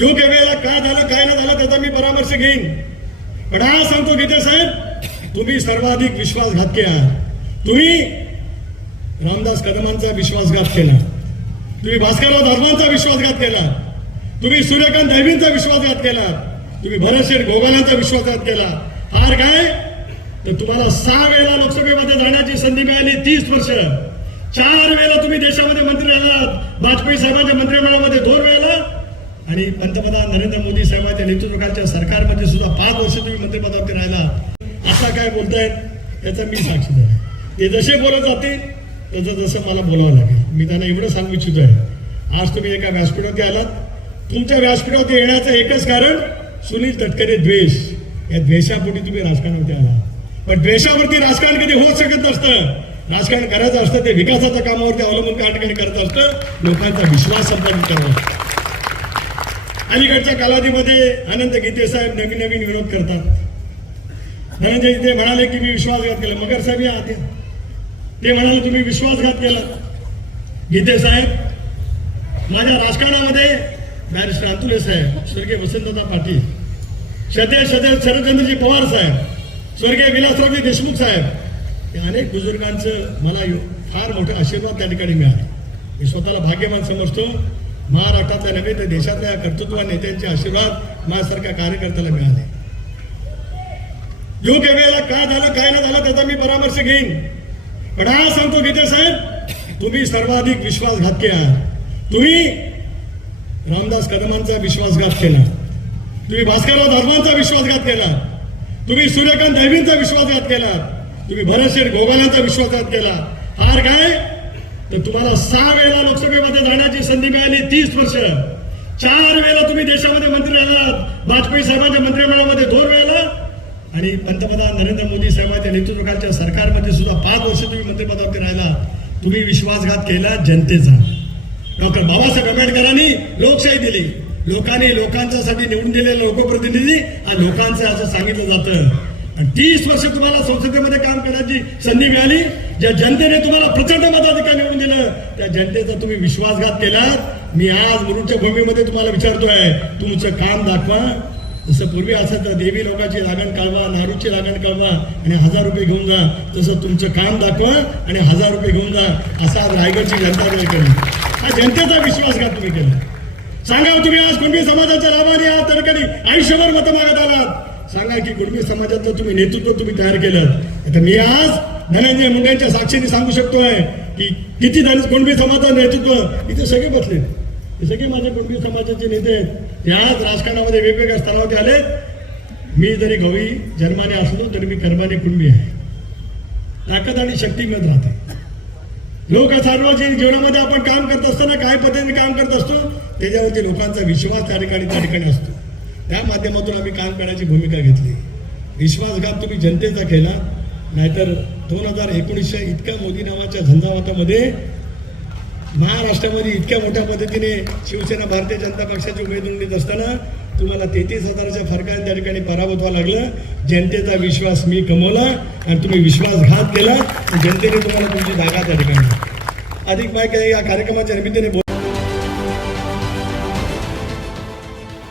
योग्य वेळेला काय झालं काय नाही झालं त्याचा मी परामर्श घेईन. पण हा सांगतो गीते साहेब तुम्ही सर्वाधिक विश्वासघात केला तुम्ही रामदास कदमांचा विश्वासघात केला. तुम्ही भास्करराव धर्मांचा विश्वासघात केला. तुम्ही सूर्यकांत दैवींचा विश्वासघात केला. तुम्ही भरतशेठ गोगालांचा विश्वासघात केला. फार काय? तर तुम्हाला सहा वेळा लोकसभेमध्ये जाण्याची संधी मिळाली तीस वर्ष. चार वेळेला तुम्ही देशामध्ये मंत्री आलात. वाजपेयी साहेबांच्या मंत्रिमंडळामध्ये दोन वेळेला आणि पंतप्रधान नरेंद्र मोदी साहेबांच्या नेतृत्वाच्या सरकारमध्ये सुद्धा पाच वर्ष तुम्ही मंत्रिपदावरती राहिला. आता काय बोलतायत याचा मी साक्षीदार आहे ते जसे बोलत जातील त्याचं जसं मला बोलावं लागेल. मी त्यांना एवढं सांगू इच्छितो आहे. आज तुम्ही एका व्यासपीठावरती आलात. तुमच्या व्यासपीठावरती येण्याचं एकच कारण सुनील तटकरे द्वेष. या द्वेषापोटी तुम्ही राजकारणावरती आला पण द्वेषावरती राजकारण कधी होऊ शकत नसतं. राजकारण करायचं असतं ते विकासाच्या कामावरती अवलंबून काही ठिकाणी करत असतं. लोकांचा विश्वास संपादित करावा अलीकडच्या कालावधीमध्ये अनंत गीते साहेब नवीन नवीन विनोद करतात. धनंजय ते म्हणाले की मी विश्वासघात केला. मगर साहेब या आते ते म्हणाले तुम्ही विश्वासघात केला. गीते साहेब माझ्या राजकारणामध्ये बॅरिस्टर अतुले साहेब स्वर्गीय वसंतदा पाटील शते शते शरदचंद्रजी पवार साहेब स्वर्गीय विलासरावजी देशमुख साहेब या अनेक बुजुर्गांचं मला फार मोठे आशीर्वाद त्या ठिकाणी मिळाले. मी स्वतःला भाग्यवान समजतो. महाराष्ट्रातल्या नव्हे तर देशातल्या कर्तृत्व नेत्यांचे आशीर्वाद माझ्यासारख्या कार्यकर्त्याला मिळाले. योग्य वेळेला काय झालं काय नाही झालं त्याचा मी परामर्श घेईन. पण हा सांगतो गीते साहेब तुम्ही सर्वाधिक विश्वासघात केला. तुम्ही रामदास कदमांचा विश्वासघात केला. तुम्ही भास्करराव धर्मांचा विश्वासघात केला. तुम्ही सूर्यकांत दैवींचा विश्वासघात केला. तुम्ही भरतशेठ गोगालांचा विश्वासघात केला. फार काय? तर तुम्हाला सहा वेळेला लोकसभेमध्ये जाण्याची संधी मिळाली तीस वर्ष. चार वेळेला तुम्ही देशामध्ये मंत्री आलात. वाजपेयी साहेबांच्या मंत्रिमंडळामध्ये दोन वेळेला आणि पंतप्रधान नरेंद्र मोदी साहेबांच्या नेतृत्वकालच्या सरकारमध्ये सुद्धा पाच वर्ष तुम्ही मंत्रिपदावरती राहिला. तुम्ही विश्वासघात केला जनतेचा. डॉक्टर बाबासाहेब आंबेडकरांनी लोकशाही दिली. लोकांनी लोकांच्यासाठी निवडून दिलेले लोकप्रतिनिधी आणि लोकांचं असं सांगितलं जातं. तीस वर्ष तुम्हाला संसदेमध्ये काम करण्याची संधी मिळाली. ज्या जनतेने तुम्हाला प्रचंड मताधिकार निवडून दिलं त्या जनतेचा तुम्ही विश्वासघात केला मी आज मुरुडच्या भूमीमध्ये तुम्हाला विचारतोय तुमचं काम दाखवा. जसं पूर्वी असायचं देवी लोकांची लागण काढवा नारूची लागण काढवा आणि हजार रुपये घेऊन जा. तसं तुमचं काम दाखवा आणि हजार रुपये घेऊन जा. असा रायगडची जनता काय केली. हा जनतेचा विश्वासघात तुम्ही केला. सांगा हो तुम्ही आज कुणबी समाजाच्या लाभाने आहात तर कधी आयुष्यभर मतं मागत आलात. सांगा की कुणबी समाजातलं तुम्ही नेतृत्व तुम्ही तयार केलं. तर मी आज धनंजय मुंडेंच्या साक्षीने सांगू शकतोय की किती धन कुणबी समाजाचं नेतृत्व. इथे सगळे बसले. हे सगळे माझे कुणबी समाजाचे नेते आहेत. ते आज राजकारणामध्ये वेगवेगळ्या स्तरावरती आले. मी जरी गवी जन्माने असलो तरी मी कर्माने कुणबी आहे. ताकद आणि शक्ती मिळत राहते. लोक सार्वजनिक जीवनामध्ये आपण काम करत असताना काय पद्धतीने काम करत असतो? त्याच्यावरती लोकांचा विश्वास त्या ठिकाणी त्या ठिकाणी असतो. त्या माध्यमातून आम्ही काम करण्याची भूमिका घेतली. विश्वासघात तुम्ही जनतेचा केला नाहीतर दोन हजार एकोणीसशे इतक्या मोदी नावाच्या झंझावातामध्ये महाराष्ट्रामध्ये इतक्या मोठ्या पद्धतीने शिवसेना भारतीय जनता पक्षाची उमेदवार देत असताना तुम्हाला तेहतीस हजाराच्या फरकाने त्या ठिकाणी पराभूत व्हावं लागलं. जनतेचा विश्वास मी कमवला आणि तुम्ही विश्वासघात केला. जनतेने तुम्हाला तुमची जागा त्या ठिकाणी अधिक माहिती या कार्यक्रमाच्या निमित्ताने